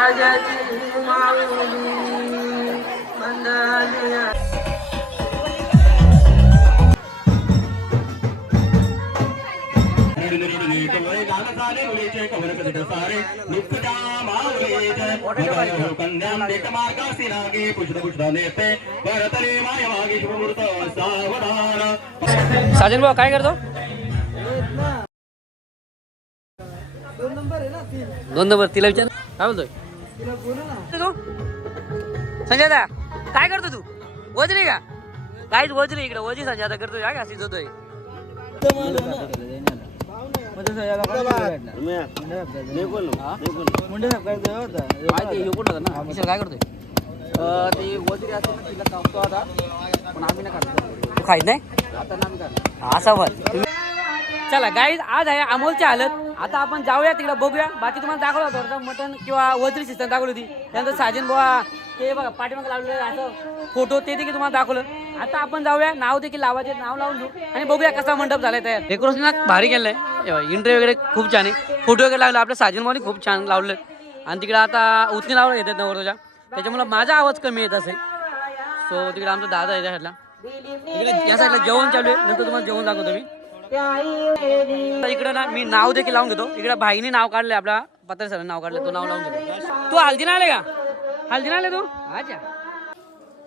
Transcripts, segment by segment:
राजाची माऊली मंदालिया साजन भाऊ काय करतो? 2 नंबर तिला विचार काय बोलतोय तू संजय दा काय करतो तू? वजरी का काहीच वजरी इकडे वजी संजय दा करतोय काय अशी जोतोय काय करतोय ते वजरी असते ना तिला कापतो आता पण आम्ही नाही खातो तू खायच नाही आता असा वर चला गाईज आज आहे अमोलची हालत आता आपण जाऊया तिकडे बघूया बाकी तुम्हाला दाखवलं होतं मटन किंवा वजरी सिस्टम दाखवली होती त्यानंतर साजन बुवा ते बघा पाठीमागे लावलेलं असं फोटो ते देखील तुम्हाला दाखवलं आता आपण जाऊया नाव देखील लावायचे नाव लावून घेऊ आणि बघूया कसा मंडप झालाय तयार डेकोरेशन भारी केलंय इंट्री वगैरे खूप छान आहे फोटो वगैरे लागले आपल्या साजन भाऊनी खूप छान लावलं आणि तिकडे आता उतनी लावलं येतात नवरच्या त्याच्यामुळे माझा आवाज कमी येत असेल सो तिकडे आमचा दादा आहे त्या साईडला इकडे या साईडला जेवण चालू आहे नंतर तुम्हाला जेवण दाखवतो मी इकडे ना मी नाव देखील लावून घेतो इकडे भाईने नाव काढले आपला पत्र सर नाव काढलं तो नाव लावून घेतो तू हल्दीला आले का हल्दीला आले तू अच्छा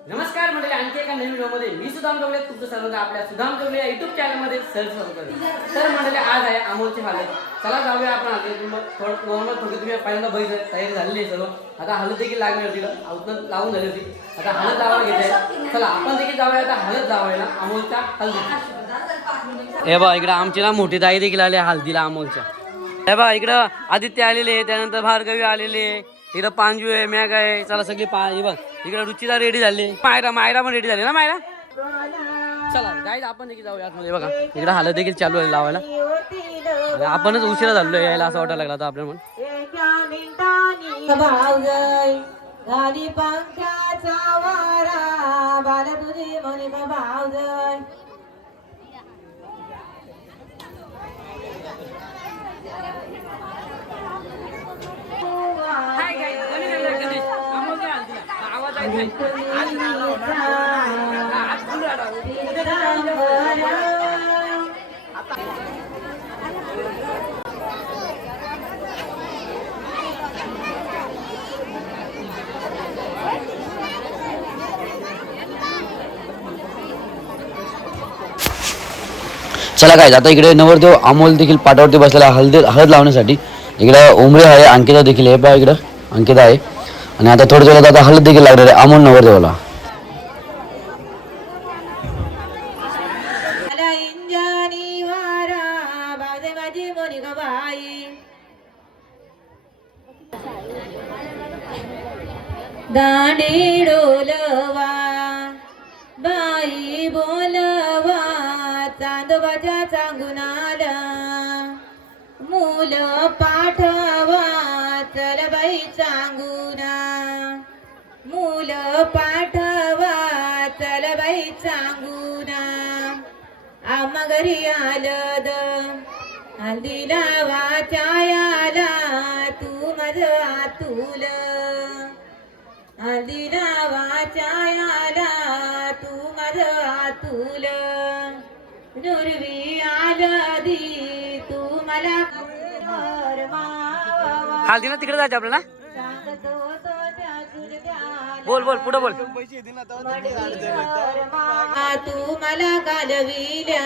नमस्कार मंडळी आणखी एका नवीन व्हिडिओमध्ये मी सुदाम गवळे तुमचं सर्वांचं आपल्या सुदाम गवळे या युट्यूब चॅनलमध्ये सर्च करतो तर मंडळी आज आहे अमोलची हालत चला जाऊया आपण हल्दी थोडं नॉर्मल थोडी तुम्ही पहिल्यांदा बघितलं तयारी झालेली आहे सर्व आता हळद देखील लागणार होती औषध लावून झाली होती आता हळद लावायला घेते चला आपण देखील जाऊया आता हळद लावायला अमोलच्या हल्दी हे बघा इकडे आमची ना मोठी ताई देखील आली हल्दीला अमोलच्या हे बघा इकडं आदित्य आलेले त्यानंतर भार्गवी आलेले इकडं पांजू आहे मॅग आहे चला सगळी हे बघ इकडे रुचिला रेडी झाली मायरा पण रेडी झाली ना मायरा चला गाईज आपण देखील जाऊया आतमध्ये बघा इकडे हालत देखील चालू आहे लावायला आपणच उशिरा झालो यायला असं वाटायला लागला आता आपल्या म्हणून चला काय आता इकडे नवरदेव अमोल देखील पाटावरती बसलेला हळद लावण्यासाठी इकडे उमरे आहे अंकिता देखील आहे पहा इकडं अंकिता आहे आणि आता थोडं थोडं आता हळद देखील लागणार आहे अमोल नवरदेवाला दांडी डोलवा बाई बोलवा चांदोबाच्या सांगून आला मूल पाठवा चल बाई सांगूना मूल पाठवा चल बाई सांगूना आम्हा घरी आलद हल्दीला वाचायाला तू माझं आतुल हल्दीला वाचायाला तू माझं आतुल नुरवी आलदी तू मला हल्दीला तिकडे जायचं आपल्याला बोल बोल पुढे बोल तू मला कालविल्या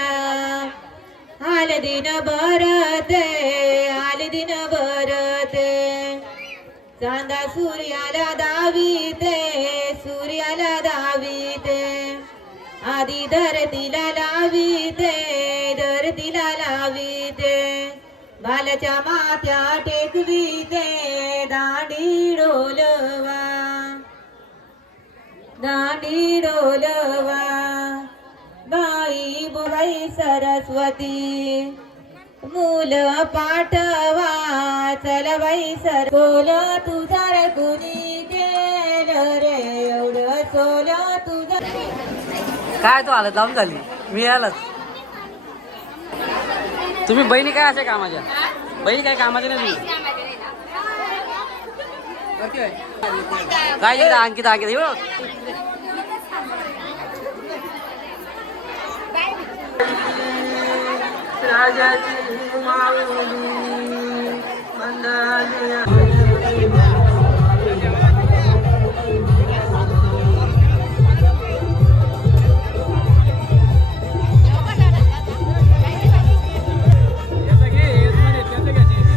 हळदीन भरते हळदीन भरते चांदा सूर्याला दाविते सूर्याला दाविते आधी धरतीला लाविते धरतीला लाविते बालाच्या माथ्या टेकविते दांडी डोलवा दांडी डोलवा बाई बोलाई सरस्वती मूल पाठवा चल बाई सर कोल तुझा रे कुणी केलं रे एवढं सोल तुझा काय तो आलं लावून झाली मी आलाच तुम्ही बहिणी काय अशा कामाच्या बहिणी काय कामाच्या नाही काय इकडे अंकित अंकित येऊ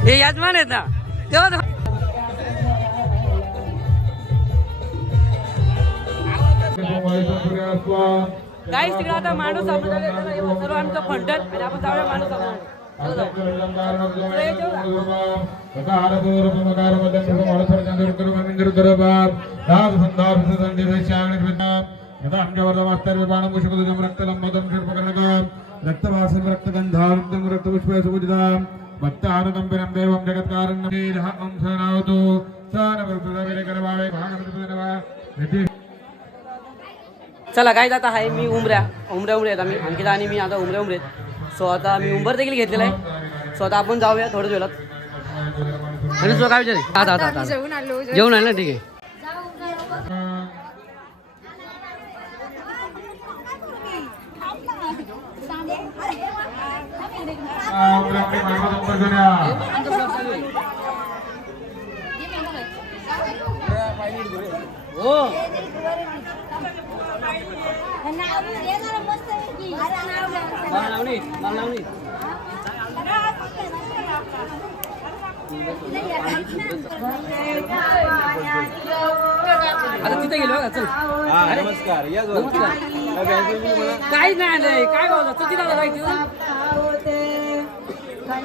हे यजमान आहेत ना तेव्हा काहीच तिकडे आता माणूस सर्व आमचं फंटन आणि आपण जाऊया माणूस रक्तवासम रक्तगंधारुक्तम रक्तपुष्पसुपूजिताम भक्तारकंपिरं देवं जगत्कारणं ओम सनावतु सनवृतदविरकरवावे भागवतदेवा चला काय आता आहे मी उमऱ्या आहेत आम्ही अंकिता आणि मी आता उमऱ्या सो आता मी उंबर देखील घेतलेला आहे सो आता आपण जाऊया थोड्याच वेळात आणि तुला काय विचार आता आता आता जेवण आलं ना ठीक आहे हो आता तिथे गेलो का चल नमस्कार या काहीच नाही आलंय काय बोलतो तिथे आलं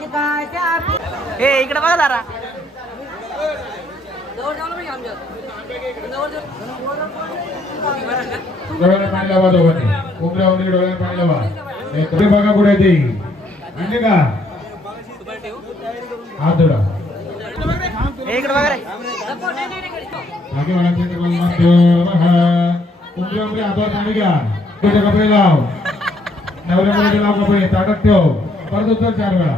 काय हे इकडे बघा जरा डोळ्याला पाणी लावा दोघांनी उमऱ्या उमरी डोळ्याला पाणी लावा कुठे बघा कुठे ती म्हणजे का हात जोडा इकडे बघा रे आगे वाढायचे ते बोल मत उमऱ्या उमरी हातावर पाणी घ्या तुझे कपडे लाव नवऱ्या मुलाचे लाव कपडे ताटात ठेव परत उचल 4 वेळा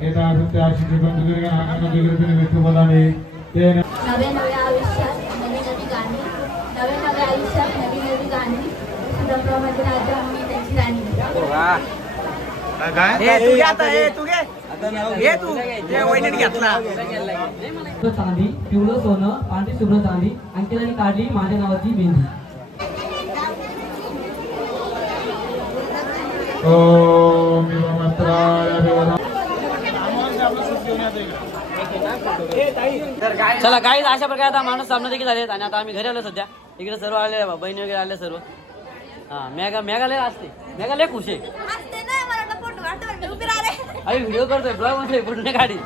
येता असून त्या आशीचे बंधू दीर्घ नाकांना दीर्घ विष्णू बलाने ते नव्या नव्या आयुष्यात नवी नवी गाणी नव्या नव्या आयुष्यात नवी नवी गाणी सुधाप्रमाणे राजा म्हणून त्यांची राणी चांदी पिवळं सोनं पांढरी शुभ्र चांदी अंकिताने काढली माझ्या नावाची मेहंदी ओम नमस्काराय चला काही अशा प्रकारे आता माणूस सामना देखील झालेत आणि आता आम्ही घरी आलो सध्या इकडे सर्व आले बहिणी वगैरे आले सर्व हा मेघालय असते मेघालय खुश आहे अरे व्हिडिओ करतोय ब्लॉग मध्ये पूर्ण गाडी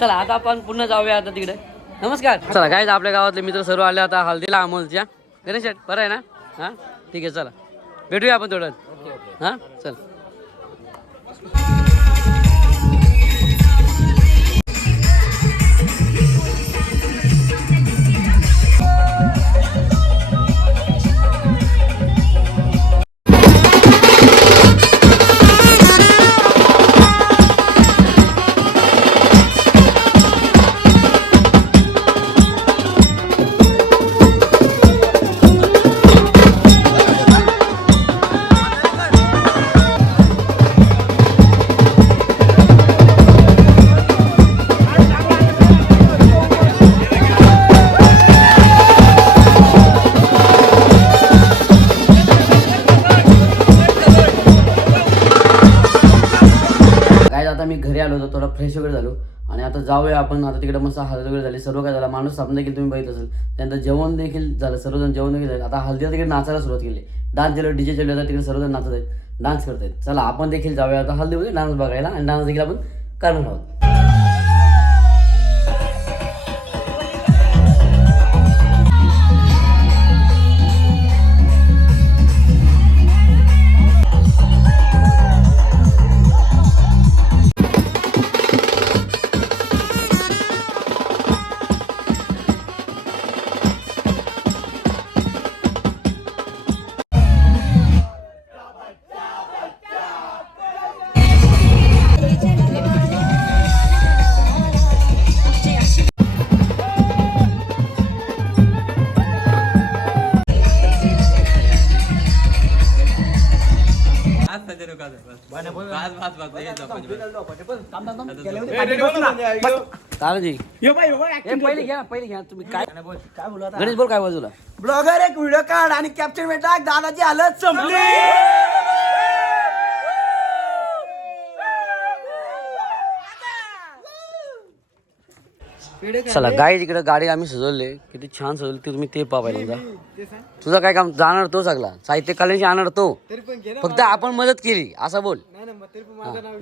चला आता आपण पुन्हा जाऊया आता तिकडे नमस्कार चला काय आपल्या गावातले मित्र सर्व आले आता हल्दीला अमोलच्या गणेश बरं आहे ना हां ठीक आहे चला भेटूया आपण थोडं हां चल मी घरी आलो होतो थोडा फ्रेश वगैरे झालो आणि आता जाऊया आपण आता तिकडे मस्त हळद वगैरे झाली सर्व काय झालं माणूस आपण देखील तुम्ही बघितलं असेल त्यानंतर जेवण देखील झालं सर्वजण जेवण देखील झालं आता हळदीला तिकडे नाचायला सुरुवात केली डान्स झालं डीजे चालू होता तिकडे सर्वजण नाचत आहेत डान्स करत आहेत चला आपण देखील जाऊया आता हळदीमध्ये डान्स बघायला आणि डान्स देखील आपण करणार आहोत तानाजी पहिले घ्या तुम्ही काय बोलू आता गणेश बोल काय बाजूला ब्लॉगर एक व्हिडिओ काढ आणि कॅप्चर भेटा दादाची हालत संपली. चला गाडी तिकडे गाडी आम्ही सजवले किती छान सजवली ते तुम्ही ते पाहिजे तुझा काय काम जाणार तो सगळा साहित्य कलेशी आणणार तो फक्त आपण मदत केली असं बोल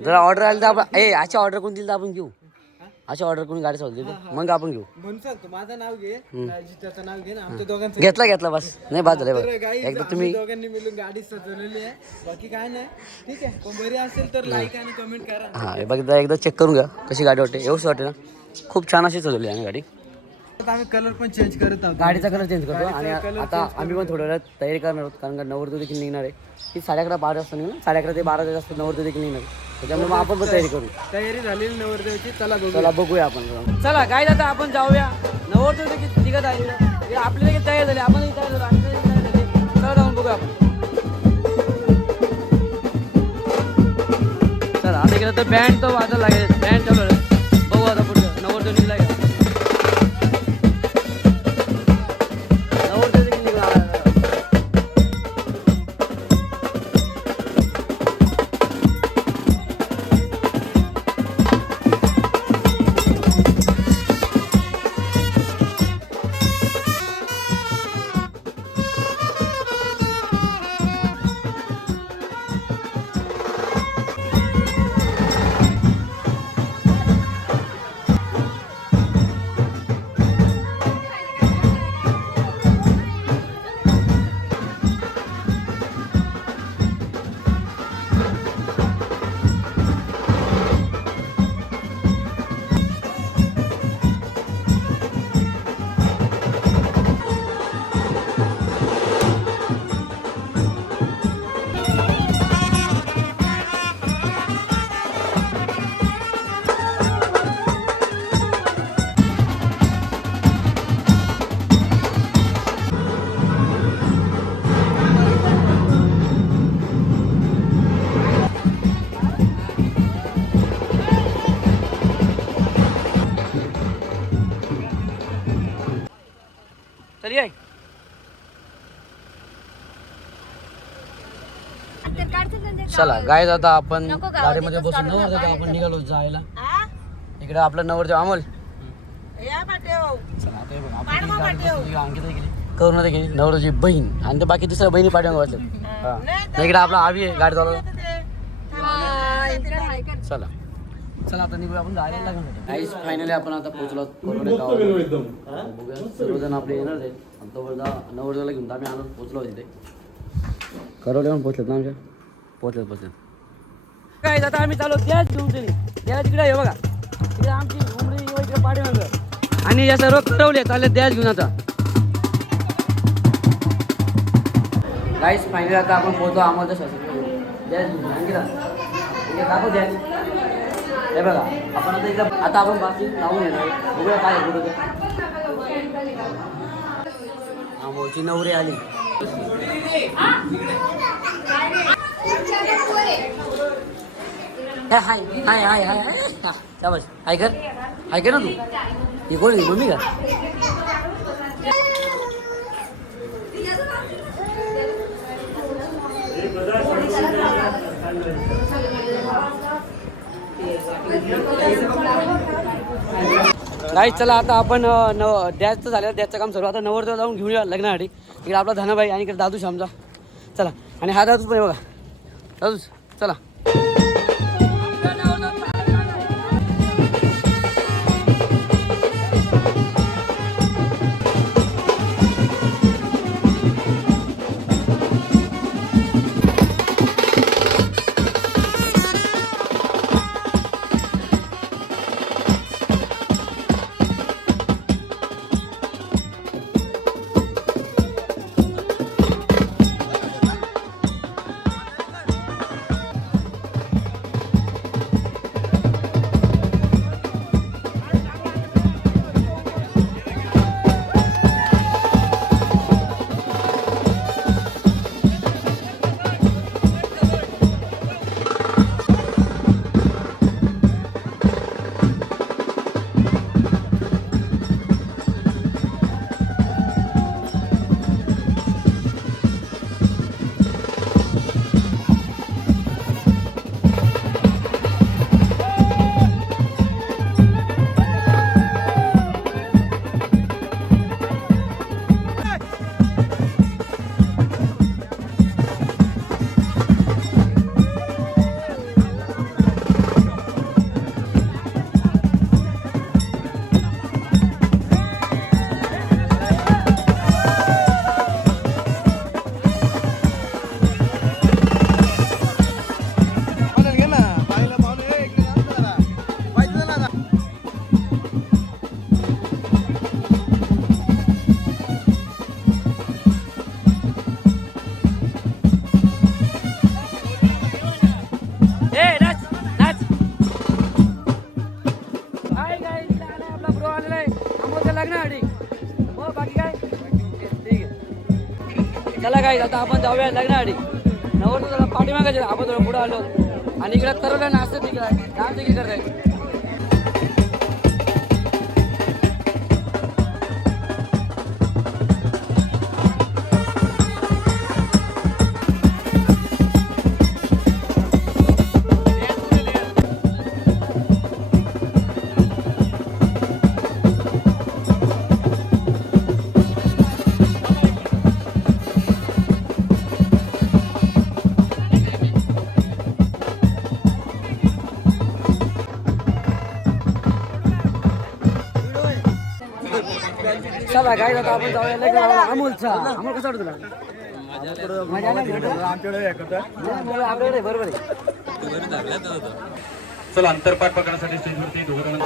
जर ऑर्डर आली तर आपण अशी ऑर्डर कोण दिली तर आपण घेऊ अशी ऑर्डर कोणी गाडी सजवली मग आपण घेऊ म्हणून सांगतो माझं नाव घे जिताचं नाव घे ना आमच्या दोघांचं घेतला बस नाही बाद झालं तर बघ guys, एकदा आम्ही तुम्ही दोघांनी मिळून गाडी सजवलेली आहे बाकी काय नाही ठीक आहे पण बरी असेल तर लाईक आणि कमेंट करा. हा हे बघ एकदा चेक करून घ्या कशी गाडी वाटते एवढी वाटते ना खूप छान अशी सजवली आहे गाडी आता आम्ही कलर पण चेंज करत आहोत. गाडीचा कलर चेंज करतो आणि आता आम्ही पण थोड्या वेळात तयारी करणार आहोत कारण का नवरदेव देखील निघणार आहे ती 11:30 12 वाजता निघणार 11:30 ते 12 वाजता नवरदेव देखील निघणार त्याच्यामुळे मग आपण पण तयारी करू तयारी झालेली नवरदेवची चला बघूया आपण चला काय आता आपण जाऊया नवरदेव देखील निघत आहे आपली देखील तयार झाली आपण तयार झाली चला जाऊन बघूया आपण चला आता गेलं तर बँड तो वाजायला लागेल बँड चालू आहे बघू आता पुढे नवरदेव निघला का नवरदेव देखील निघणार चलिए चला गाय आता आपण गाडीमध्ये बसून नवरदेव आपण निघालो जायला इकडे आपलं नवरदेव अमोल चला आता हे बघ, आपण ही गाडी बसवली, अंकिता गेली करून गेली नवरदेवची बहीण आणि ते बाकी दुसऱ्या बहिणी पाठवून बसले इकडे आपला आवी आहे गाडी चालवला चला चला आता निघूया आपण जायला लागणार गाईस फायनली आपण आता पोहोचलो करोडे गावाला बघूया सर्वजण आपले येणार आहेत आणि तोपर्यंत नवरदेवाला घेऊन आम्ही आलो पोहोचलो तिथे करोड्यावर पोहोचलेत ना आमच्या पोहोचलेत काय आता आम्ही चालू गॅस घेऊन त्याला तिकडे आहे बघा तिकडे आमची उमरी इकडे पाठीमागं आणि या सर्व करवले चालले गॅस घेऊन आता गाईस फायनली आता आपण पोहोचलो आम्हाला शासकीय गॅस घेऊन आणखी दाखव गॅस हे बघा आपण आता एकदा आता आपण बाकी लावून येणार बघूया काय आहे पुढे आमोची नवरी आली हाय हाय हाय हाय हाय शाबाश हाय कर ना तू ही कोण आहे मम्मी का गाईस चला आता आपण डॅशचं झालं डॅशचं काम सर्व आता नवरदेव जाऊन घेऊन या लग्नासाठी इकडे आपला धनाबाई आणि इकडे दादू श्यामचा चला आणि हा दादूच पण आहे बघा दादूच चला लग्नासाठी हो बाकी काय ठीक आहे. चला काय आता आपण जाऊया लग्नासाठी. नवर तुला पाठीमागायचे आपण थोडं पुढे आलो आणि इकडे तरवलं नाचतं तिकडे डान्स देखील करताय. चला काय आता आपण जाऊया लग्नाला. अमोलचा अमोल कसा वाटतो तुला? आपल्याकडे बरोबर आहे. चला अंतरपाठ पकडण्यासाठी स्टेजवरती दोघं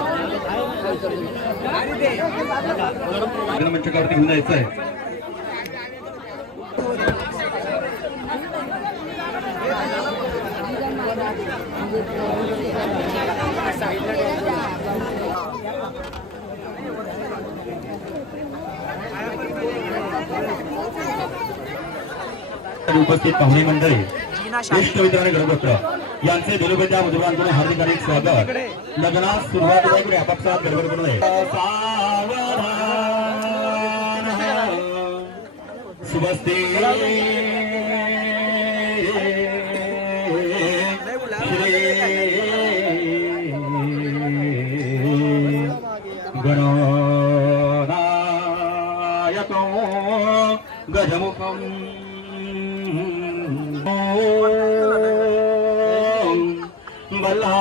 मंचकावरती घेऊन जायचं आहे. उपस्थित पाहुणे मंडळी, ज्येष्ठ मित्र आणि गणगोत्र यांचे दिलोबेच्या मुद्रांकडून हार्दिक हार्दिक स्वागत. लग्नास सुरुवात करूया आपापसात गडबड करू नये. सुबस्ते गणनायको गजमुखम बला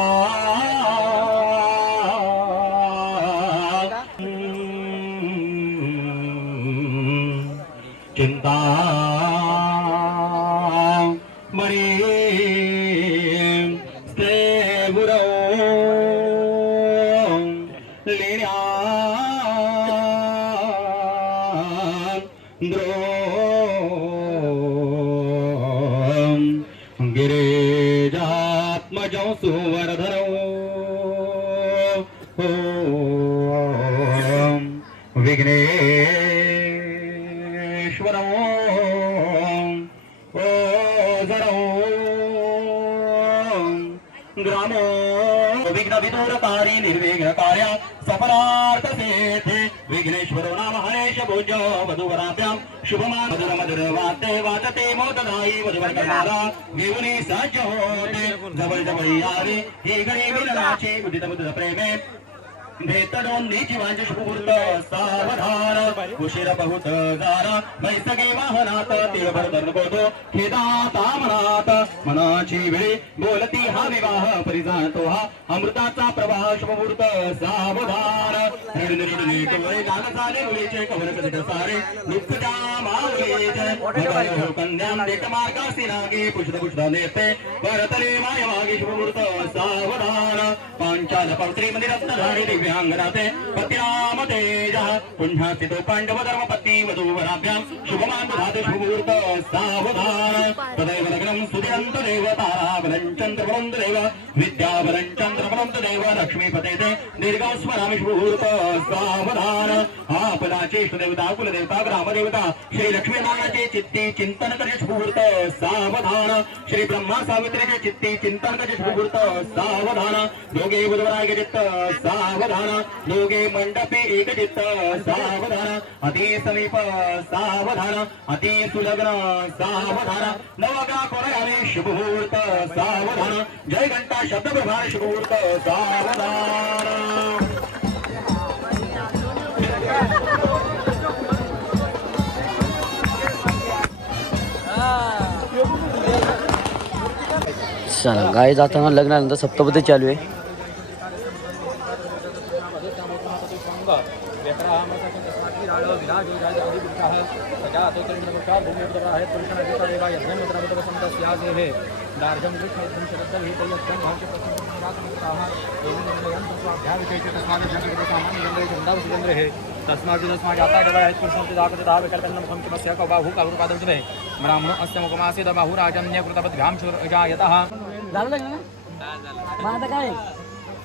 चिंता मरी स्ते गुरौ लेण्या गिरिजात्मजौ सुवरधरौ विघ्नेश्वरौ ओझरौ ग्रामो विघ्न विदूरकारी निर्विघ्नकार्या सफलार्थ सिद्धे विघ्नेश्वरो नाम हरेश भोजो वधूवराभ्यां शुभमान मधुर मधुर वाते वाचते मोददायी वधुवर करणारा घेऊनी सज्ज होते जवळ जवळ यारे ही गणी मिलनाची उदित मुदित प्रेमे भेटडोंनी जीवांचे शुभमुहूर्त सावधान उशीर बहुत जारा मैसगे वाहनात तिळभर दर्गोतो खेदाता मनात मनाची वेळी बोलती हा विवाह परिजाणतो हा अमृताचा प्रवाह शुभमुहूर्त सावधान रडणे टोळे गान झाले मुलीचे कवर कधी सारे नित्या माऊलीचे कन्याम देत मार्गासी नागे पुष्ट पुष्ट नेते परतले माय मागे शुभमुहूर्त सावधान पांचाल पवित्री मंदिरात झाले दिव्यांगनाथे पतिराम तेज पुन्हा स्थितो पांडव धर्म पत्नी वधूवराभ्यां शुभमान धातु शुभमुहूर्त सावधान तदैव लग्नं सुदियंत देव ताराबलं चंद्रबलं देव विद्याबलं चंद्रबलं देव लक्ष्मीपते दीर्घ स्मरामि शुभमुहूर्त सावधान आपलाचे इष्टदेवता कुलदेवता ग्रामदेवता श्री लक्ष्मीनारायणाचे चित्ती चिंतन करणे शुभमुहूर्त सावधान श्री ब्रह्मा सावित्रीचे चित्ती चिंतन करणे शुभमुहूर्त सावधान दोघे बुधवार चित्त सावधान दोघे मंडपे एक चित्त सावधान अति समीप सावधान अति सुलग्न सावधान नवग्रह कोरयाने शुभमुहूर्त सावधान जय घंटा शब्द प्रभार शुभमुहूर्त सावधान. चला गाय जाताना लग्नानंतर सप्तपदी चालू आहे. झालं लग्न? मग आता काय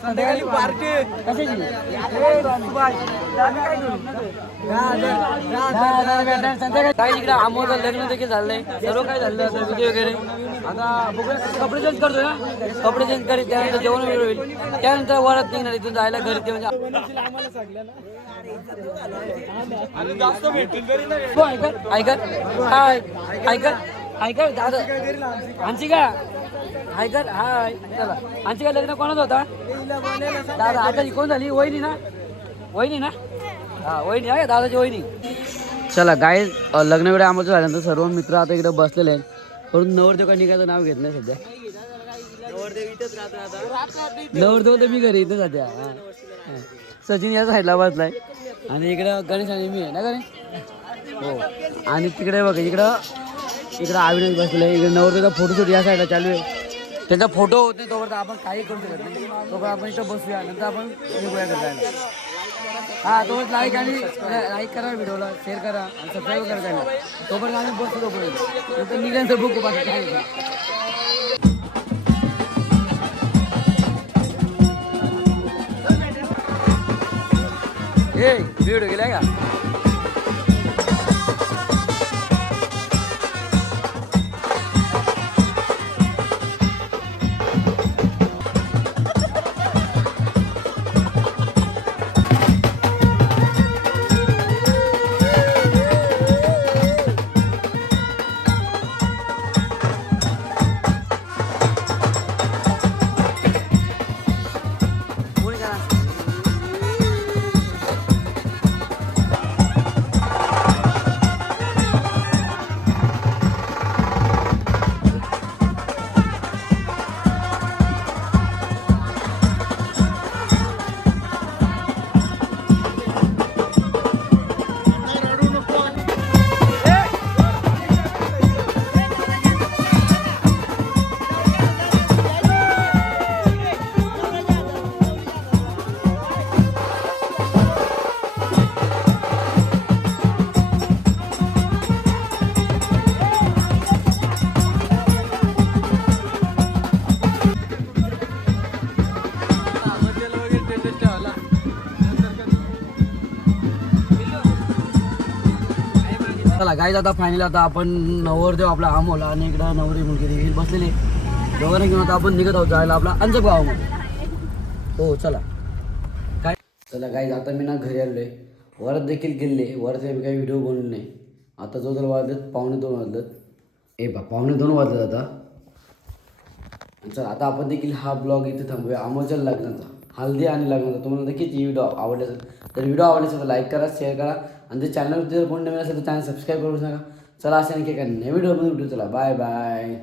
संध्याकाळी पार्टी कशाची काय इकडे अमोलचं लग्न देखील झालंय सर्व काय झालं आता विधी वगैरे आता बघूया कपडे चेंज करतो ना कपडे चेंज करीत त्यानंतर जेवण वगैरे होईल त्यानंतर वरात निघणार इथून जायला घरी ते म्हणजे आम्हाला सांगलं ना अरे जास्त भेटतील तरी नाही हो, ऐकत हाय ऐकत दादा आमची का ऐकत हाय चला आमची का लग्न कोणाच होता दादा आता कोण झाली वहिनी ना हा वहिनी आहे दादाची वहिनी चला गाय लग्न वेळा आमचं झाल्यानंतर सर्व मित्र आता इकडे बसलेले आहेत परंतु नवरदेव का निघायचं नाव घेत नाही सध्या नवरदेव तर मी घरी इथं सध्या सचिन या साईडला बसलाय आणि इकडं गणेश आणि मी आहे ना गणेश हो आणि तिकडे बघा इकडं अविनाश बसले इकडे नवरदेवचा फोटोशूट या साईडला चालू आहे त्यांचा फोटो होत नाही तोपर्यंत आपण काही करू शकत नाही तोपर्यंत आपण इथं बसूया नंतर आपण निघूया करायला हा तोपर्यंत लाईक करा व्हिडिओला शेअर करा आणि सबस्क्राईब करा चॅनल तोपर्यंत आम्ही बसतो तोपर्यंत नंतर निघायचं बुक बाकी काय नाही. ए व्हिडिओ गेलाय का चला गाईज आता फायनल आता आपण नवरदेव आपला अमोल आणि इकडं नवरी मुलगी देखील बसलेली दोघांना घेऊन आता आपण निघत आहोत जायला आपला अंजप गावामध्ये हो चला काय चला गाईज आता मी ना घरी आलोय वरात देखील गेले वरात मी काही व्हिडिओ बनवले नाही आता जो जर वाजलेत 1:45 वाजलेत 1:45 वाजलेत आता चला आता आपण देखील हा ब्लॉग इथे थांबूया अमोलच्या लग्नाचा हल्दी आणि लग्नाचा तुम्हाला नक्कीच ही व्हिडिओ आवडला असेल तर व्हिडिओ आवडला असेल तर लाईक करा शेअर करा आणि जर चॅनलवरती जर कोण नवीन असेल तर चॅनल सबस्क्राईब करू नका चला असे आणखी काय नवीन व्हिडिओ चला बाय बाय